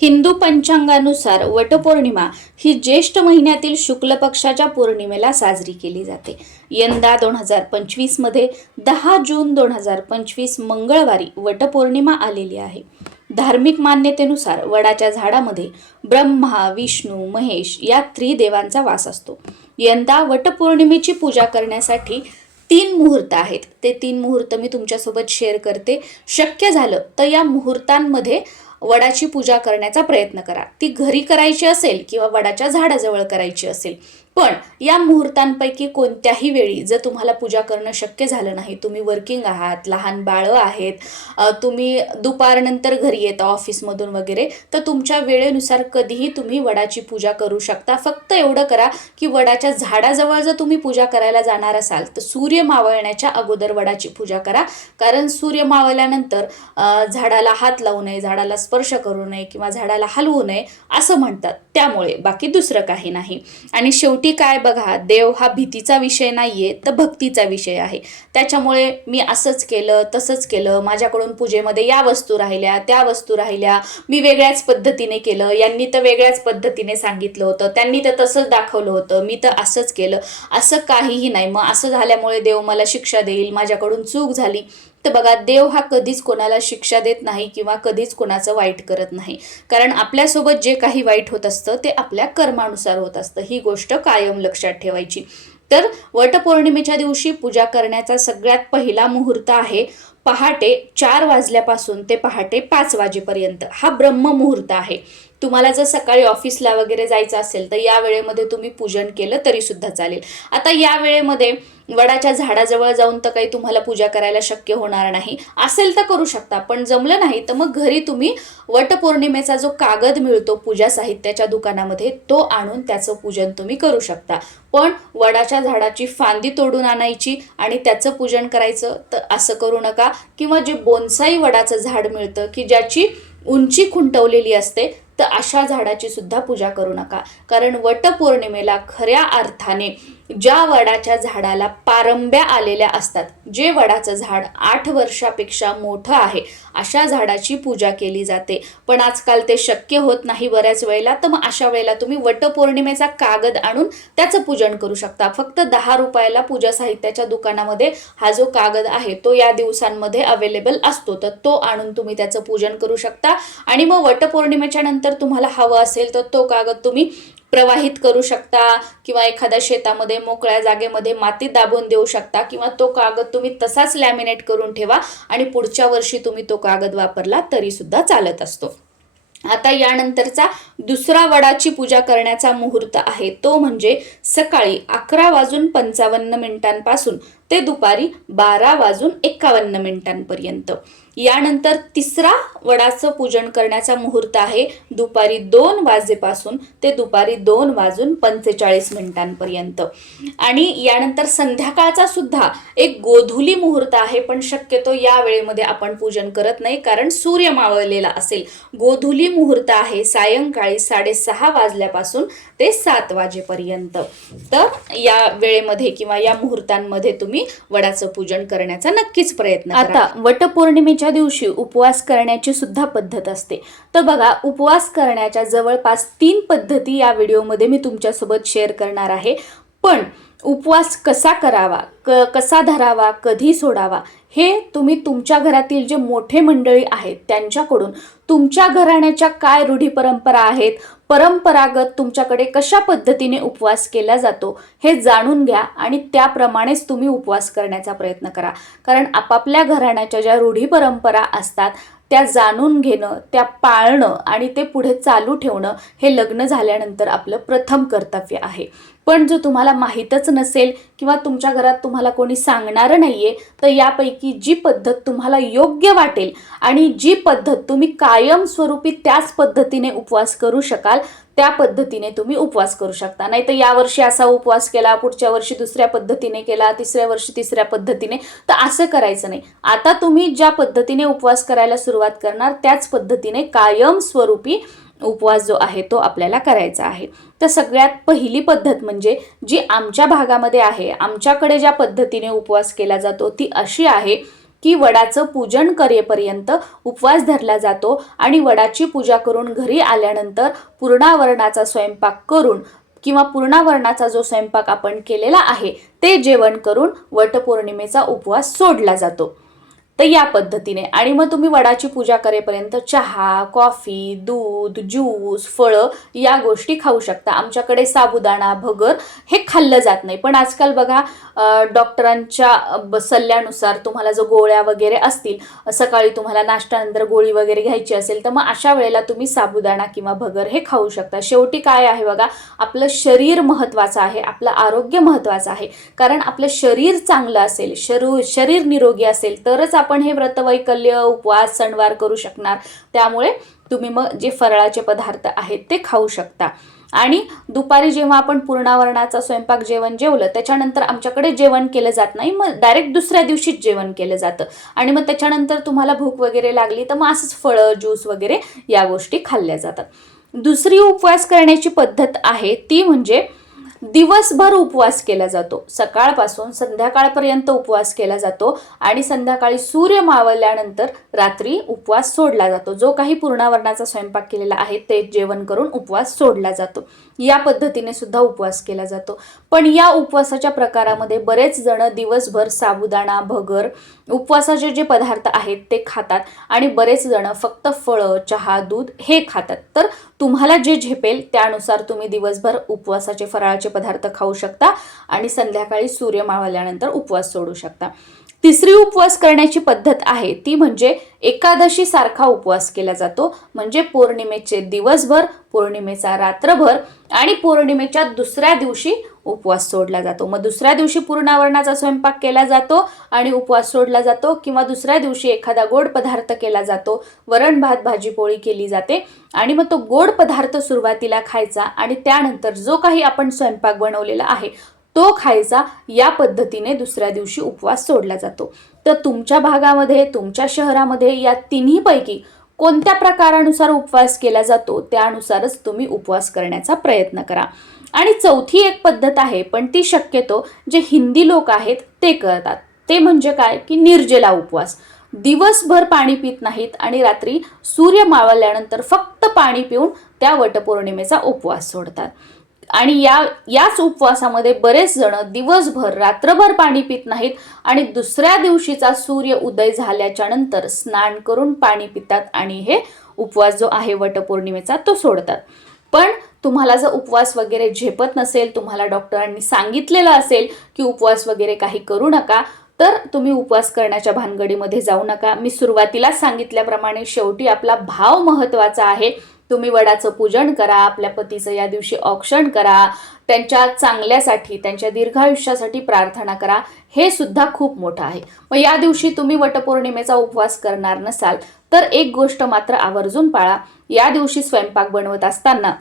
हिंदू पंचांगानुसार वटपौर्णिमा ही ज्येष्ठ महिन्यातील शुक्ल पक्षाच्या पौर्णिमेला साजरी केली जाते. यंदा दोन हजार पंचवीसमध्ये दहा जून दोन हजार पंचवीस मंगळवारी वटपौर्णिमा आलेली आहे. धार्मिक मान्यतेनुसार वडाच्या झाडामध्ये ब्रह्मा विष्णू महेश या त्रिदेवांचा वास असतो. यंदा वटपौर्णिमेची पूजा करण्यासाठी तीन मुहूर्त आहेत. ते तीन मुहूर्त मी तुमच्यासोबत शेअर करते. शक्य झालं तर या मुहूर्तांमध्ये वडाची पूजा करण्याचा प्रयत्न करा. ती घरी करायची असेल किंवा वडाच्या झाडाजवळ करायची असेल पण या मुहूर्तांपैकी कोणत्याही वेळी जर तुम्हाला पूजा करणं शक्य झालं नाही तुम्ही वर्किंग आहात लहान बाळं आहेत तुम्ही दुपारनंतर घरी येता ऑफिसमधून वगैरे तर तुमच्या वेळेनुसार कधीही तुम्ही वडाची पूजा करू शकता. फक्त एवढं करा की वडाच्या झाडाजवळ जर तुम्ही पूजा करायला जाणार असाल तर सूर्य मावळण्याच्या अगोदर वडाची पूजा करा. कारण सूर्य मावळल्यानंतर झाडाला हात लावू नये झाडाला स्पर्श करू नये किंवा झाडाला हलवू नये असं म्हणतात. त्यामुळे बाकी दुसरं काही नाही. आणि शेवटी काय बघा? देव हा भीतीचा विषय नाहीये तर भक्तीचा विषय आहे. त्याच्यामुळे मी असंच केलं तसंच केलं माझ्याकडून पूजेमध्ये या वस्तू राहिल्या त्या वस्तू राहिल्या मी वेगळ्याच पद्धतीने केलं यांनी तर वेगळ्याच पद्धतीने सांगितलं होतं त्यांनी तर तसंच दाखवलं होतं मी तर असंच केलं. असं काहीही नाही. मग असं झाल्यामुळे देव मला शिक्षा देईल माझ्याकडून चूक झाली तर बघा देव हा कधीच कोणाला शिक्षा देत नाही किंवा कधीच कोणाचं वाईट करत नाही. कारण आपल्यासोबत जे काही वाईट होत असतं ते आपल्या कर्मानुसार होत असतं. ही गोष्ट कायम लक्षात ठेवायची. तर वटपौर्णिमेच्या दिवशी पूजा करण्याचा सगळ्यात पहिला मुहूर्त आहे पहाटे चार वाजल्यापासून ते पहाटे पाच वाजेपर्यंत. हा ब्रह्म मुहूर्त आहे. तुम्हाला जर सकाळी ऑफिसला वगैरे जायचं असेल तर या वेळेमध्ये तुम्ही पूजन केलं तरी सुद्धा चालेल. आता या वेळेमध्ये वडाच्या झाडाजवळ जाऊन तर काही तुम्हाला पूजा करायला शक्य होणार नाही. असेल तर करू शकता पण जमलं नाही तर मग घरी तुम्ही वटपौर्णिमेचा जो कागद मिळतो पूजा साहित्याच्या दुकानामध्ये तो आणून त्याचं पूजन तुम्ही करू शकता. पण वडाच्या झाडाची फांदी तोडून आणायची आणि त्याचं पूजन करायचं तर असं करू नका. किंवा जे बोनसाई वडाचं झाड मिळतं की ज्याची उंची खुंटवलेली असते तर अशा झाडाची सुद्धा पूजा करू नका. कारण वटपौर्णिमेला खऱ्या अर्थाने ज्या वडाच्या झाडाला पारंब्या आलेल्या असतात जे वडाचं झाड आठ वर्षापेक्षा मोठं आहे अशा झाडाची पूजा केली जाते. पण आजकाल ते शक्य होत नाही बऱ्याच वेळेला तर मग अशा वेळेला तुम्ही वटपौर्णिमेचा कागद आणून त्याचं पूजन करू शकता. फक्त दहा रुपयाला पूजा साहित्याच्या दुकानामध्ये हा जो कागद आहे तो या दिवसांमध्ये अवेलेबल असतो. तर तो आणून तुम्ही त्याचं पूजन करू शकता. आणि मग वटपौर्णिमेच्या नंतर तुम्हाला हवं असेल तर तो कागद तुम्ही प्रवाहित करू शकता किंवा एखाद्या शेतामध्ये मोकळ्या जागेमध्ये मातीत दाबून देऊ शकता किंवा तो कागद तुम्ही तसाच लॅमिनेट करून ठेवा आणि पुढच्या वर्षी तुम्ही तो कागद वापरला तरी सुद्धा चालत असतो. आता यानंतरचा दुसरा वडाची पूजा करण्याचा मुहूर्त आहे. तो म्हणजे सकाळी अकरा वाजून पंचावन्न मिनिटांपासून ते दुपारी बारा वाजून एकावन्न मिनिटांपर्यंत. यानंतर तिसरा वडाचं पूजन करण्याचा मुहूर्त आहे. दुपारी दोन वाजेपासून ते दुपारी दोन वाजून पंचेचाळीस मिनिटांपर्यंत. आणि यानंतर संध्याकाळचा सुद्धा एक गोधुली मुहूर्त आहे पण शक्यतो या वेळेमध्ये आपण पूजन करत नाही कारण सूर्य मावळलेला असेल. गोधुली मुहूर्त आहे सायंकाळी साडेसहा वाजल्यापासून ते सात वाजेपर्यंत. तर या वेळेमध्ये किंवा या मुहूर्तांमध्ये तुम्ही वडाचं पूजन करण्याचा नक्कीच प्रयत्न आता वटपौर्णिमेच्या दिवशी उपवास करण्याची सुद्धा पद्धत असते. तर बघा उपवास करण्याच्या जवळपास तीन पद्धती या व्हिडिओमध्ये मी तुमच्यासोबत शेअर करणार आहे. पण उपवास कसा करावा क कसा धरावा कधी सोडावा हे तुम्ही तुमच्या घरातील जे मोठे मंडळी आहेत त्यांच्याकडून तुमच्या घराण्याच्या काय रूढी परंपरा आहेत परंपरागत तुमच्याकडे कशा पद्धतीने उपवास केला जातो हे जाणून घ्या आणि त्याप्रमाणेच तुम्ही उपवास करण्याचा प्रयत्न करा. कारण आपापल्या घराण्याच्या ज्या रूढी परंपरा असतात त्या जाणून घेणं त्या पाळणं आणि ते पुढे चालू ठेवणं हे लग्न झाल्यानंतर आपलं प्रथम कर्तव्य आहे. पण जो तुम्हाला माहीतच नसेल किंवा तुमच्या घरात तुम्हाला कोणी सांगणारं नाही आहे तर यापैकी जी पद्धत तुम्हाला योग्य वाटेल आणि जी पद्धत तुम्ही कायमस्वरूपी त्याच पद्धतीने उपवास करू शकाल त्या पद्धतीने तुम्ही उपवास करू शकता. नाही तर यावर्षी असा उपवास केला पुढच्या वर्षी दुसऱ्या पद्धतीने केला तिसऱ्या वर्षी तिसऱ्या पद्धतीने तर असं करायचं नाही. आता तुम्ही ज्या पद्धतीने उपवास करायला सुरुवात करणार त्याच पद्धतीने कायमस्वरूपी उपवास जो आहे तो आपल्याला करायचा आहे. तर सगळ्यात पहिली पद्धत म्हणजे जी आमच्या भागामध्ये आहे आमच्याकडे ज्या पद्धतीने उपवास केला जातो ती अशी आहे की वडाचं पूजन करेपर्यंत उपवास धरला जातो आणि वडाची पूजा करून घरी आल्यानंतर पूर्णावरणाचा स्वयंपाक करून किंवा पूर्णावरणाचा जो स्वयंपाक आपण केलेला आहे ते जेवण करून वटपौर्णिमेचा उपवास सोडला जातो. तर या पद्धतीने. आणि मग तुम्ही वडाची पूजा करेपर्यंत चहा कॉफी दूध ज्यूस फळं या गोष्टी खाऊ शकता. आमच्याकडे साबुदाणा भगर हे खाल्लं जात नाही. पण आजकाल बघा डॉक्टरांच्या ब- सल्ल्यानुसार तुम्हाला जो गोळ्या वगैरे असतील सकाळी तुम्हाला नाश्त्यानंतर गोळी वगैरे घ्यायची असेल तर मग अशा वेळेला तुम्ही साबुदाणा किंवा भगर हे खाऊ शकता. शेवटी काय आहे बघा आपलं शरीर महत्त्वाचं आहे आपलं आरोग्य महत्त्वाचं आहे. कारण आपलं शरीर चांगलं असेल शरू शरीर निरोगी असेल तरच आपण हे व्रतवैकल्य उपवास सणवार करू शकणार. त्यामुळे तुम्ही मग जे फराळाचे पदार्थ आहेत ते खाऊ शकता. आणि दुपारी जेव्हा आपण पूर्णावरणाचा स्वयंपाक जेवण जेवलं त्याच्यानंतर आमच्याकडे जेवण केलं जात नाही मग डायरेक्ट दुसऱ्या दिवशीच जेवण केलं जातं. आणि मग त्याच्यानंतर तुम्हाला भूक वगैरे लागली तर मग असंच फळं ज्यूस वगैरे या गोष्टी खाल्ल्या जातात. दुसरी उपवास करण्याची पद्धत आहे ती म्हणजे दिवसभर उपवास केला जातो. सकाळपासून संध्याकाळपर्यंत उपवास केला जातो आणि संध्याकाळी सूर्य मावळल्यानंतर रात्री उपवास सोडला जातो. जो काही पूर्णावरणाचा स्वयंपाक केलेला आहे ते जेवण करून उपवास सोडला जातो. या पद्धतीने सुद्धा उपवास केला जातो. पण या उपवासाच्या प्रकारामध्ये बरेच जण दिवसभर साबुदाणा भगर उपवासाचे जे पदार्थ आहेत ते खातात आणि बरेच जण फक्त फळं चहा दूध हे खातात. तर तुम्हाला जे झेपेल त्यानुसार तुम्ही दिवसभर उपवासाचे फराळाचे पदार्थ खाऊ शकता आणि संध्याकाळी सूर्य मावळल्यानंतर उपवास सोडू शकता. तिसरी उपवास करण्याची पद्धत आहे ती म्हणजे एकादशी सारखा उपवास केला जातो. म्हणजे पौर्णिमेचे दिवसभर पौर्णिमेचा रात्रभर आणि पौर्णिमेच्या दुसऱ्या दिवशी उपवास सोडला जातो. मग दुसऱ्या दिवशी पूर्णावरणाचा स्वयंपाक केला जातो आणि उपवास सोडला जातो किंवा दुसऱ्या दिवशी एखादा गोड पदार्थ केला जातो. वरण भात भाजी पोळी केली जाते आणि मग तो गोड पदार्थ सुरुवातीला खायचा आणि त्यानंतर जो काही आपण स्वयंपाक बनवलेला आहे तो खायचा. या पद्धतीने दुसऱ्या दिवशी उपवास सोडला जातो. तर तुमच्या भागामध्ये तुमच्या शहरामध्ये या तिन्हीपैकी कोणत्या प्रकारानुसार उपवास केला जातो त्यानुसारच तुम्ही उपवास करण्याचा प्रयत्न करा. आणि चौथी एक पद्धत आहे पण ती शक्यतो जे हिंदी लोक आहेत ते करतात. ते म्हणजे काय? की निर्जला उपवास. दिवसभर पाणी पित नाहीत आणि रात्री सूर्य मावळल्यानंतर फक्त पाणी पिऊन त्या वटपौर्णिमेचा उपवास सोडतात. आणि या याच उपवासामध्ये बरेच जण दिवसभर रात्रभर पाणी पित नाहीत आणि दुसऱ्या दिवशीचा सूर्य उदय झाल्याच्यानंतर स्नान करून पाणी पितात आणि हे उपवास जो आहे वटपौर्णिमेचा तो सोडतात. पण तुम्हाला जर उपवास वगैरे झेपत नसेल तुम्हाला डॉक्टरांनी सांगितलेलं असेल की उपवास वगैरे काही करू नका तर तुम्ही उपवास करण्याच्या भानगडीमध्ये जाऊ नका. मी सुरुवातीलाच सांगितल्याप्रमाणे शेवटी आपला भाव महत्त्वाचा आहे. तुम्ही वडाचं पूजन करा आपल्या पतीचं या दिवशी औक्षण करा त्यांच्या चांगल्यासाठी त्यांच्या दीर्घायुष्यासाठी प्रार्थना करा. हे सुद्धा खूप मोठं आहे. मग या दिवशी तुम्ही वटपौर्णिमेचा उपवास करणार नसाल तर एक गोष्ट मात्र आवर्जून पाळा. या दिवशी स्वयंपाक बनवत असताना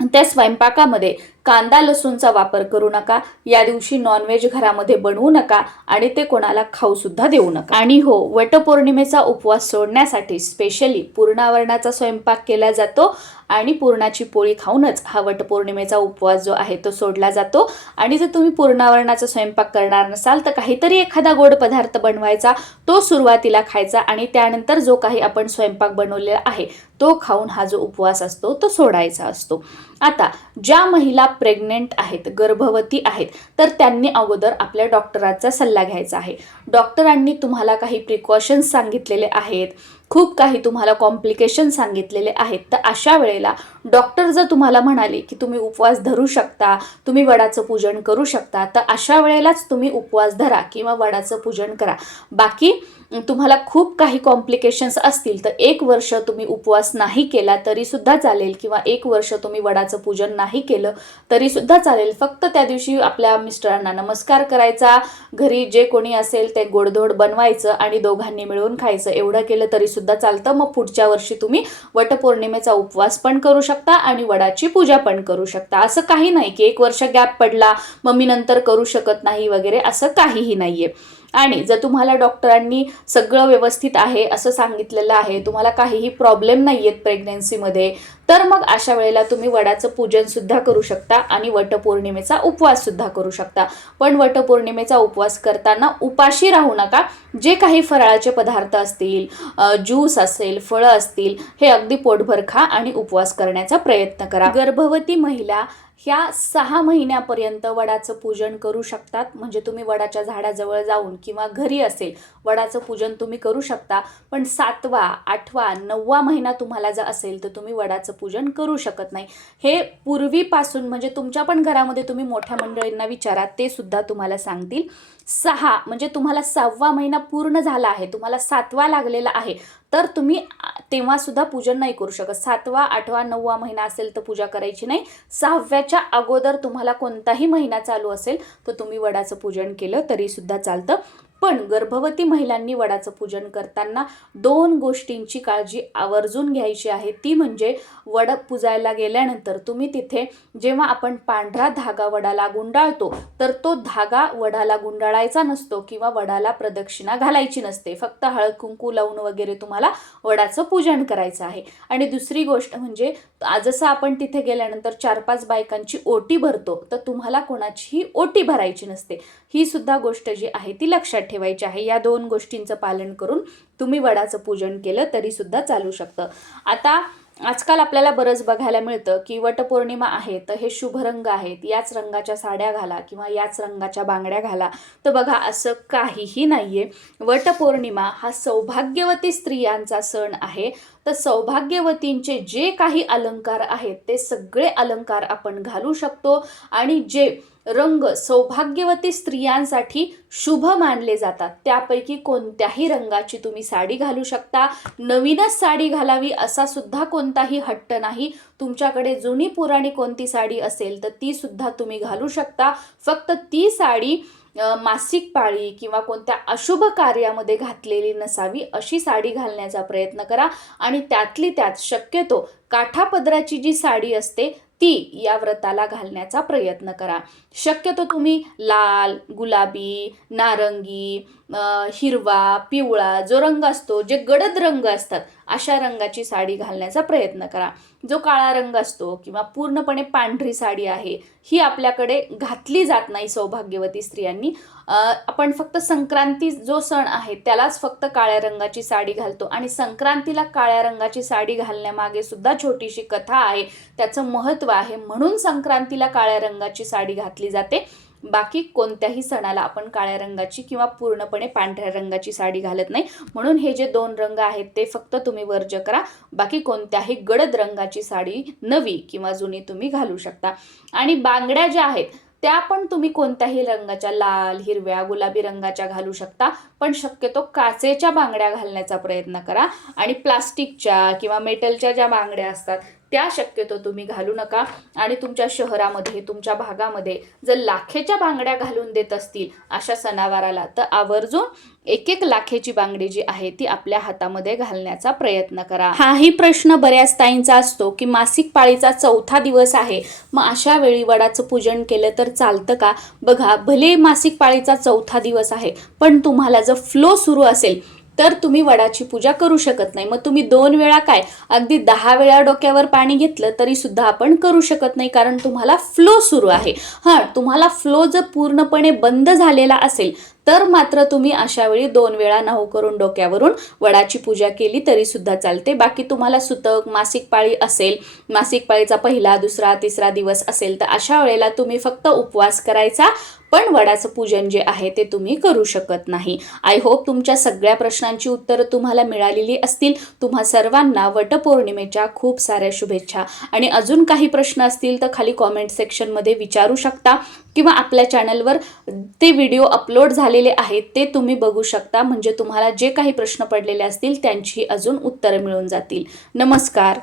त्या स्वयंपाकामध्ये कांदा लसूणचा वापर करू नका. या दिवशी नॉनव्हेज घरामध्ये बनवू नका आणि ते कोणाला खाऊ सुद्धा देऊ नका. आणि हो वटपौर्णिमेचा उपवास सोडण्यासाठी स्पेशली पूर्णावरणाचा स्वयंपाक केला जातो. आणि पुरणाची पोळी खाऊनच हा वटपौर्णिमेचा उपवास जो आहे तो सोडला जातो. आणि जर तुम्ही पूर्णावरणाचा स्वयंपाक करणार नसाल तर काहीतरी एखादा गोड पदार्थ बनवायचा तो सुरुवातीला खायचा आणि त्यानंतर जो काही आपण स्वयंपाक बनवलेला आहे तो खाऊन हा जो उपवास असतो तो सोडायचा असतो. आता ज्या महिला प्रेग्नेंट आहेत गर्भवती आहेत तर त्यांनी अगोदर आपल्या डॉक्टरांचा सल्ला घ्यायचा आहे. डॉक्टरांनी तुम्हाला काही प्रिकॉशन्स सांगितलेले आहेत. खूप काही तुम्हाला कॉम्प्लिकेशन सांगितलेले आहेत. तर अशा वेळेला डॉक्टर जर तुम्हाला म्हणाले की तुम्ही उपवास धरू शकता तुम्ही वडाचं पूजन करू शकता तर अशा वेळेलाच तुम्ही उपवास धरा किंवा वडाचं पूजन करा. बाकी तुम्हाला खूप काही कॉम्प्लिकेशन्स असतील तर एक वर्ष तुम्ही उपवास नाही केला तरीसुद्धा चालेल. किंवा एक वर्ष तुम्ही वडाचं पूजन नाही केलं तरीसुद्धा चालेल. फक्त त्या दिवशी आपल्या मिस्टरांना नमस्कार करायचा. घरी जे कोणी असेल ते गोडधोड बनवायचं आणि दोघांनी मिळून खायचं. एवढं केलं तरीसुद्धा चालतं. मग पुढच्या वर्षी तुम्ही वटपौर्णिमेचा उपवास पण करू शकता आणि वडाची पूजा पण करू शकता. असं काही नाही की एक वर्ष गॅप पडला मग मी नंतर करू शकत नाही वगैरे असं काहीही नाही आहे आणि जर तुम्हाला डॉक्टरांनी सगळं व्यवस्थित आहे असं सांगितलेलं आहे तुम्हाला काहीही प्रॉब्लेम नाही आहेत प्रेग्नेन्सीमध्ये तर मग अशा वेळेला तुम्ही वडाचं पूजनसुद्धा करू शकता आणि वटपौर्णिमेचा उपवाससुद्धा करू शकता. पण वटपौर्णिमेचा उपवास करताना उपाशी राहू नका. जे काही फराळाचे पदार्थ असतील ज्यूस असेल फळं असतील हे अगदी पोटभर खा आणि उपवास करण्याचा प्रयत्न करा. गर्भवती महिला ह्या सहा महिन्यापर्यंत वडाचं पूजन करू शकतात. म्हणजे तुम्ही वडाच्या झाडाजवळ जाऊन किंवा घरी असेल वडाचं पूजन तुम्ही करू शकता. पण सातवा आठवा नववा महिना तुम्हाला जर असेल तर तुम्ही वडाचं पूजन करू शकत नाही. हे पूर्वीपासून म्हणजे तुमच्या पण घरामध्ये तुम्ही मोठ्या मंडळींना विचारा ते सुद्धा तुम्हाला सांगतील. सहा म्हणजे तुम्हाला सहावा महिना पूर्ण झाला आहे तुम्हाला सातवा लागलेला आहे. तर तुम्ही तेव्हा सुद्धा पूजन नाही करू शकत. सातवा आठवा नववा महिना असेल तर पूजा करायची नाही. सहाव्याच्या अगोदर तुम्हाला कोणताही महिना चालू असेल तर तुम्ही वडाचं पूजन केलं तरीसुद्धा चालतं. पण गर्भवती महिलांनी वडाचं पूजन करताना दोन गोष्टींची काळजी आवर्जून घ्यायची आहे. ती म्हणजे वड पुजायला गेल्यानंतर तुम्ही तिथे जेव्हा आपण पांढरा धागा वडाला गुंडाळतो तर तो धागा वडाला गुंडाळायचा नसतो किंवा वडाला प्रदक्षिणा घालायची नसते. फक्त हळद कुंकू लावून वगैरे तुम्हाला वडाचं पूजन करायचं आहे. आणि दुसरी गोष्ट म्हणजे जसं आपण तिथे गेल्यानंतर चार पाच बायकांची ओटी भरतो तर तुम्हाला कोणाचीही ओटी भरायची नसते. ही सुद्धा गोष्ट जी आहे ती लक्षात ठेवायची आहे. या दोन गोष्टींचं पालन करून तुम्ही वडाचं पूजन केलं तरीसुद्धा चालू शकतं. आता आजकाल आपल्याला बरंच बघायला मिळतं की वटपौर्णिमा आहे तर हे शुभ रंग आहेत. याच रंगाच्या साड्या घाला किंवा याच रंगाच्या बांगड्या घाला. तर बघा असं काहीही नाही आहे वटपौर्णिमा हा सौभाग्यवती स्त्रियांचा सण आहे. तर सौभाग्यवतींचे जे काही अलंकार आहेत ते सगळे अलंकार आपण घालू शकतो. आणि जे रंग सौभाग्यवती स्त्रियांसाठी शुभ मानले जातात. त्यापैकी कोणत्याही रंगाची तुम्ही साडी घालू शकता. नवीनच साडी घालावी असा सुद्धा कोणताही हट्ट नाही. तुमच्याकडे जुनी पुराणी कोणती साडी असेल तर ती सुद्धा तुम्ही घालू शकता. फक्त ती साडी मासिक पाळी किंवा कोणत्या अशुभ कार्यामध्ये घातलेली नसावी अशी साडी घालण्याचा प्रयत्न करा. आणि त्यातली त्यात शक्यतो काठापदराची जी साडी असते ती या व्रताला घालण्याचा प्रयत्न करा. शक्यतो तुम्ही लाल गुलाबी नारंगी हिरवा पिवळा जो रंग असतो जे गडद रंग असतात अशा रंगाची साडी घालण्याचा प्रयत्न करा. जो काळा रंग असतो किंवा पूर्णपणे पांढरी साडी आहे ही आपल्याकडे घातली जात नाही सौभाग्यवती स्त्रियांनी. आपण फक्त संक्रांती जो सण आहे त्यालाच फक्त काळ्या रंगाची साडी घालतो. आणि संक्रांतीला काळ्या रंगाची साडी घालण्यामागे सुद्धा छोटीशी कथा आहे. त्याचं महत्त्व आहे. म्हणून संक्रांतीला काळ्या रंगाची साडी घातली जाते. बाकी कोणत्याही सणाला आपण काळ्या रंगाची किंवा पूर्णपणे पांढऱ्या रंगाची साडी घालत नाही. म्हणून हे जे दोन रंग आहेत ते फक्त तुम्ही वर्ज करा. बाकी कोणत्याही गडद रंगाची साडी नवी किंवा जुनी तुम्ही घालू शकता. आणि बांगड्या ज्या आहेत त्या पण तुम्ही कोणत्याही रंगाच्या लाल हिरव्या गुलाबी रंगाच्या घालू शकता. पण शक्यतो काचेच्या बांगड्या घालण्याचा प्रयत्न करा. आणि प्लास्टिकच्या किंवा मेटलच्या ज्या बांगड्या असतात त्या शक्यतो तुम्ही घालू नका. आणि तुमच्या शहरामध्ये तुमच्या भागामध्ये जर लाखेच्या बांगड्या घालून देत असतील अशा सणावाराला तर आवर्जून एक एक लाखेची बांगडी जी आहे ती आपल्या हातामध्ये घालण्याचा प्रयत्न करा. हाही प्रश्न बऱ्याच ताईंचा असतो की मासिक पाळीचा चौथा दिवस आहे. मग अशा वेळी वडाचं पूजन केलं तर चालतं का? बघा भले मासिक पाळीचा चौथा दिवस आहे पण तुम्हाला जर फ्लो सुरू असेल तर तुम्ही वडाची पूजा करू शकत नाही. मग तुम्ही दोन वेळा काय? अगदी दहा वेळा डोक्यावर पाणी घेतलं तरी सुद्धा आपण करू शकत नाही कारण तुम्हाला फ्लो सुरू आहे. हां तुम्हाला फ्लो जर पूर्णपणे बंद झालेला असेल तर मात्र तुम्ही अशा वेळी दोन वेळा नाहू करून डोक्यावरून वडाची पूजा केली तरी सुद्धा चालते. बाकी तुम्हाला सुतक मासिक पाळी असेल मासिक पाळीचा पहिला दुसरा तिसरा दिवस असेल तर अशा वेळेला तुम्ही फक्त उपवास करायचा. पण वडाचं पूजन जे आहे ते तुम्ही करू शकत नाही. आय होप तुमच्या सगळ्या प्रश्नांची उत्तरं तुम्हाला मिळालेली असतील. तुम्हा सर्वांना वटपौर्णिमेच्या खूप साऱ्या शुभेच्छा. आणि अजून काही प्रश्न असतील तर खाली कॉमेंट सेक्शनमध्ये विचारू शकता. किंवा आपल्या चॅनलवर ते व्हिडिओ अपलोड झालेले आहेत ते तुम्ही बघू शकता. म्हणजे तुम्हाला जे काही प्रश्न पडलेले असतील त्यांची अजून उत्तरं मिळून जातील. नमस्कार.